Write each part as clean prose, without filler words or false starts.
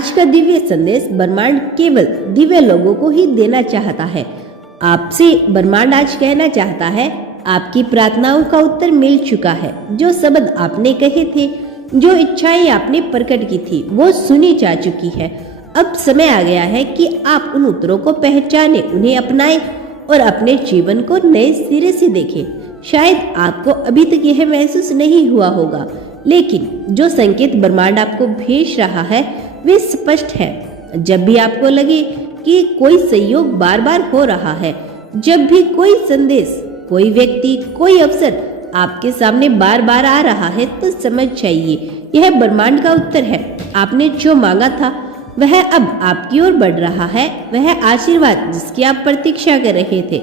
आज का दिव्य संदेश ब्रह्मांड केवल दिव्य लोगों को ही देना चाहता है। आपसे ब्रह्मांड आज कहना चाहता है, आपकी प्रार्थनाओं का उत्तर मिल चुका है। जो शब्द आपने कहे थे, जो इच्छाएं आपने प्रकट की थी, वो सुनी जा चुकी है। अब समय आ गया है कि आप उन उत्तरों को पहचाने, उन्हें अपनाएं और अपने जीवन को नए सिरे से देखें। शायद आपको अभी तक यह महसूस नहीं हुआ होगा, लेकिन जो संकेत ब्रह्मांड आपको भेज रहा है वे स्पष्ट है। जब भी आपको लगे कि कोई संयोग बार बार हो रहा है, जब भी कोई संदेश, कोई व्यक्ति, कोई अवसर आपके सामने बार बार आ रहा है, तो समझ जाइए यह ब्रह्मांड का उत्तर है। आपने जो मांगा था वह अब आपकी ओर बढ़ रहा है। वह आशीर्वाद जिसकी आप प्रतीक्षा कर रहे थे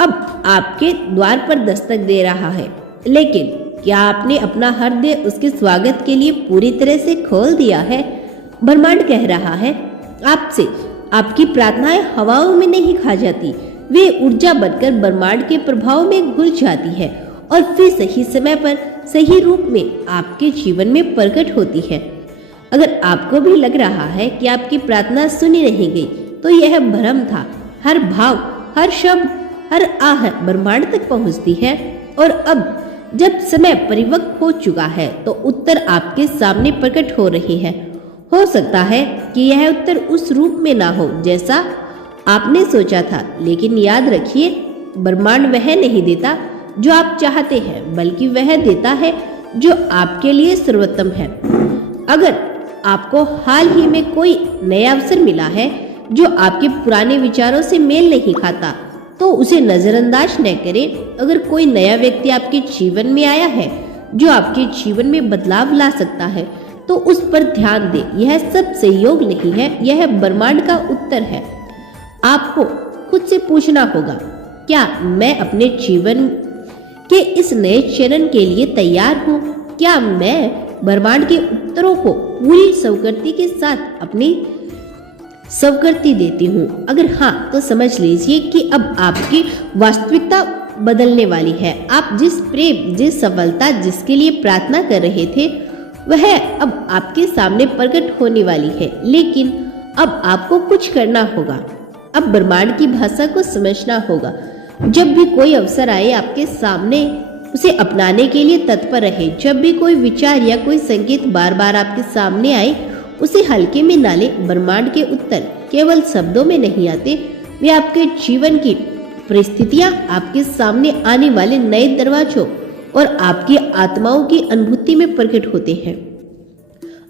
अब आपके द्वार पर दस्तक दे रहा है। लेकिन क्या आपने अपना हृदय उसके स्वागत के लिए पूरी तरह से खोल दिया है? ब्रह्मांड कह रहा है आपसे, आपकी प्रार्थनाएं हवाओं में नहीं खा जाती, वे ऊर्जा बनकर ब्रह्मांड के प्रभाव में घुल जाती है और फिर सही समय पर सही रूप में आपके जीवन में प्रकट होती है। अगर आपको भी लग रहा है कि आपकी प्रार्थना सुनी नहीं गई, तो यह भ्रम था। हर भाव, हर शब्द, हर आह ब्रह्मांड तक पहुंचती है और अब जब समय परिपक्व हो चुका है तो उत्तर आपके सामने प्रकट हो रही है। हो सकता है कि यह उत्तर उस रूप में ना हो जैसा आपने सोचा था, लेकिन याद रखिए, ब्रह्मांड वह नहीं देता जो आप चाहते हैं, बल्कि वह देता है जो आपके लिए सर्वोत्तम है। अगर आपको हाल ही में कोई नया अवसर मिला है जो आपके पुराने विचारों से मेल नहीं खाता, तो उसे नजरअंदाज न करें। अगर कोई नया व्यक्ति आपके जीवन में आया है जो आपके जीवन में बदलाव ला सकता है, तो उस पर ध्यान दें। यह सब संयोग नहीं है, यह ब्रह्मांड का उत्तर है। आपको खुद से पूछना होगा, क्या मैं अपने जीवन के इस नए चरण के लिए तैयार हूँ? क्या मैं ब्रह्मांड के उत्तरों को पूरी स्वीकृति के साथ अपनी स्वीकृति देती हूँ? अगर हाँ, तो समझ लीजिए कि अब आपकी वास्तविकता बदलने वाली है। आप जिस प्रेम, जिस सफलता, जिसके लिए प्रार्थना कर रहे थे, वह अब आपके सामने प्रकट होने वाली है। लेकिन अब आपको कुछ करना होगा। अब ब्रह्मांड की भाषा को समझना होगा। जब भी कोई अवसर आए आपके सामने, उसे अपनाने के लिए तत्पर रहे। जब भी कोई विचार या कोई संकेत बार बार आपके सामने आए, उसे हल्के में ना लें। ब्रह्मांड के उत्तर केवल शब्दों में नहीं आते, वे आपके जीवन की परिस्थितियां, आपके सामने आने वाले नए दरवाजों और आपकी आत्माओं की अनुभूति में प्रकट होते हैं।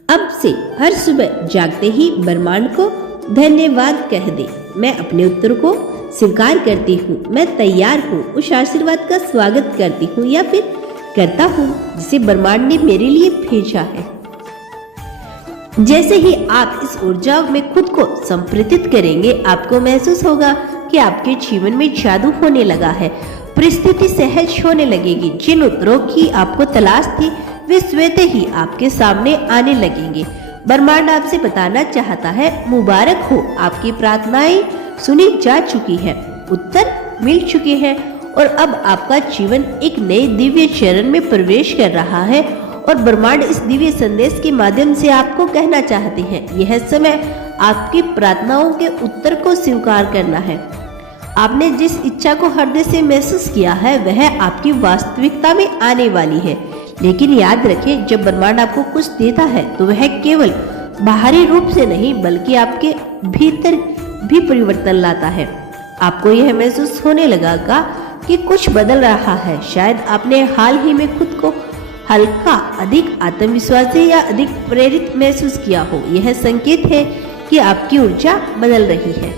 अब से हर सुबह जागते ही ब्रह्मांड को धन्यवाद कह दे। मैं अपने उत्तर को स्वीकार करती हूँ, मैं तैयार हूँ, उस आशीर्वाद का स्वागत करती हूँ या फिर करता हूँ जिसे ब्रह्मांड ने मेरे लिए भेजा है। जैसे ही आप इस ऊर्जा में खुद को संप्रेषित करेंगे, आपको महसूस होगा कि आपके जीवन में जादू होने लगा है। परिस्थिति सहज होने लगेगी। जिन उत्तरों की आपको तलाश थी, वे स्वतः ही आपके सामने आने लगेंगे। ब्रह्मांड आपसे बताना चाहता है, मुबारक हो, आपकी प्रार्थनाएं सुनी जा चुकी है, उत्तर मिल चुके हैं और अब आपका जीवन एक नए दिव्य चरण में प्रवेश कर रहा है। और ब्रह्मांड इस दिव्य संदेश के माध्यम से आपको कहना चाहते हैं, यह समय आपकी प्रार्थनाओं के उत्तर को स्वीकार करना है। आपने जिस इच्छा को हृदय से महसूस किया है, वह आपकी वास्तविकता में आने वाली है। लेकिन याद रखें, जब ब्रह्मांड आपको कुछ देता है तो वह केवल बाहरी रूप से नहीं, बल्कि आपके भीतर भी परिवर्तन लाता है। आपको यह महसूस होने लगेगा कि कुछ बदल रहा है। शायद आपने हाल ही में खुद को हल्का, अधिक आत्मविश्वासी या अधिक प्रेरित महसूस किया हो। यह संकेत है कि आपकी ऊर्जा बदल रही है।